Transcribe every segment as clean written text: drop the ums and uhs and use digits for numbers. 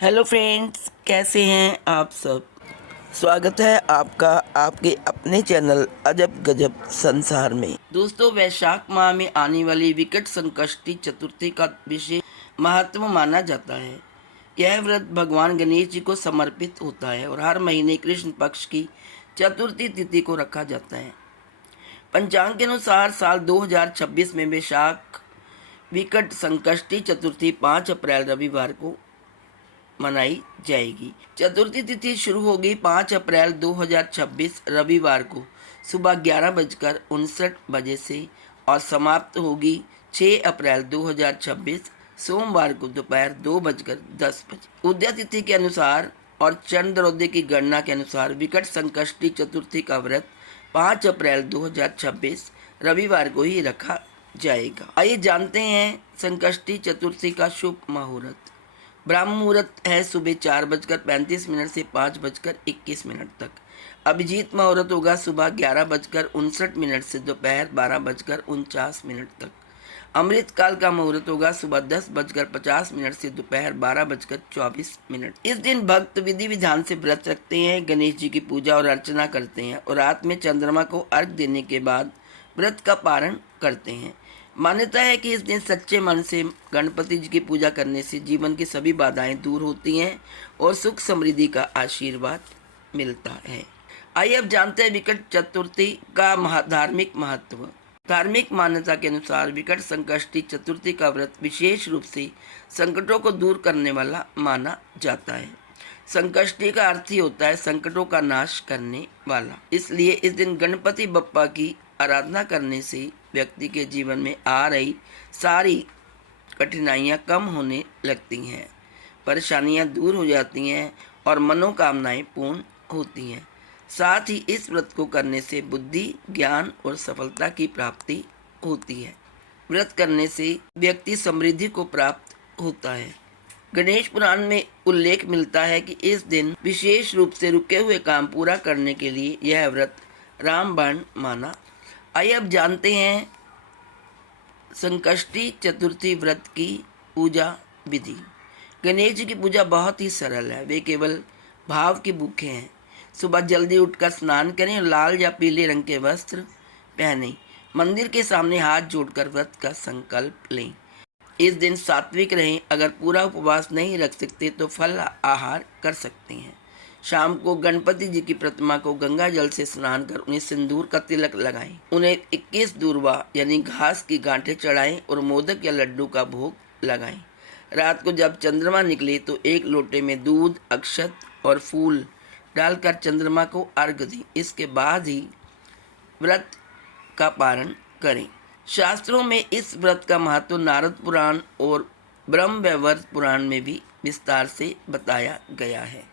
Hello friends, कैसे हैं आप सब। स्वागत है आपका आपके अपने चैनल अजब गजब संसार में। दोस्तों, वैशाख माह में आने वाली विकट संकष्टी चतुर्थी का विशेष महत्व माना जाता है। यह व्रत भगवान गणेश जी को समर्पित होता है और हर महीने कृष्ण पक्ष की चतुर्थी तिथि को रखा जाता है। पंचांग के अनुसार साल 2026 में वैशाख विकट संकष्टी चतुर्थी 5 अप्रैल रविवार को मनाई जाएगी। चतुर्थी तिथि शुरू होगी 5 अप्रैल 2026 रविवार को सुबह 11:59 से और समाप्त होगी 6 अप्रैल 2026 सोमवार को दोपहर 2:10। उदय तिथि के अनुसार और चंद्रोदय की गणना के अनुसार विकट संकष्टी चतुर्थी का व्रत 5 अप्रैल 2026 रविवार को ही रखा जाएगा। आइए जानते हैं संकष्टी चतुर्थी का शुभ मुहूर्त। ब्राह्म मुहूर्त है सुबह 4:35 से 5:21 तक। अभिजीत मुहूर्त होगा सुबह 11:59 से दोपहर 12:49 तक। अमृत काल का मुहूर्त होगा सुबह 10:50 से दोपहर 12:24। इस दिन भक्त विधि विधान से व्रत रखते हैं, गणेश जी की पूजा और अर्चना करते हैं और रात में चंद्रमा को अर्घ देने के बाद व्रत का पारण करते हैं। मान्यता है कि इस दिन सच्चे मन से गणपति जी की पूजा करने से जीवन की सभी बाधाएं दूर होती हैं और सुख समृद्धि का आशीर्वाद मिलता है। आइए अब जानते हैं विकट चतुर्थी का धार्मिक महत्व। धार्मिक मान्यता के अनुसार विकट संकष्टी चतुर्थी का व्रत विशेष रूप से संकटों को दूर करने वाला माना जाता है। संकष्टी का अर्थ ही होता है संकटों का नाश करने वाला। इसलिए इस दिन गणपति बप्पा की आराधना करने से व्यक्ति के जीवन में आ रही सारी कठिनाइयाँ कम होने लगती हैं, परेशानियाँ दूर हो जाती हैं और मनोकामनाएं पूर्ण होती हैं। साथ ही इस व्रत को करने से बुद्धि, ज्ञान और सफलता की प्राप्ति होती है। व्रत करने से व्यक्ति समृद्धि को प्राप्त होता है। गणेश पुराण में उल्लेख मिलता है कि इस दिन विशेष रूप से रुके हुए काम पूरा करने के लिए यह व्रत रामबाण माना। आइए अब जानते हैं संकष्टी चतुर्थी व्रत की पूजा विधि। गणेश जी की पूजा बहुत ही सरल है। वे केवल भाव की भूखे हैं। सुबह जल्दी उठकर स्नान करें और लाल या पीले रंग के वस्त्र पहनें। मंदिर के सामने हाथ जोड़कर व्रत का संकल्प लें। इस दिन सात्विक रहें। अगर पूरा उपवास नहीं रख सकते तो फल आहार कर सकते हैं। शाम को गणपति जी की प्रतिमा को गंगा जल से स्नान कर उन्हें सिंदूर का तिलक लगाएं। उन्हें 21 दूर्वा यानी घास की गांठें चढ़ाएं और मोदक या लड्डू का भोग लगाएं। रात को जब चंद्रमा निकले तो एक लोटे में दूध, अक्षत और फूल डालकर चंद्रमा को अर्घ दें। इसके बाद ही व्रत का पारण करें। शास्त्रों में इस व्रत का महत्व नारद पुराण और ब्रह्मवैवर्त पुराण में भी विस्तार से बताया गया है।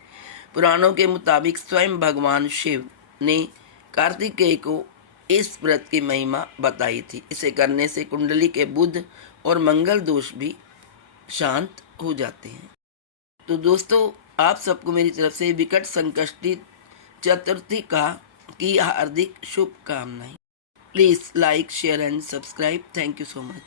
पुराणों के मुताबिक स्वयं भगवान शिव ने कार्तिकेय को इस व्रत की महिमा बताई थी। इसे करने से कुंडली के बुध और मंगल दोष भी शांत हो जाते हैं। तो दोस्तों, आप सबको मेरी तरफ से विकट संकष्टी चतुर्थी की हार्दिक शुभकामनाएं। Please like, share and subscribe. Thank you so much.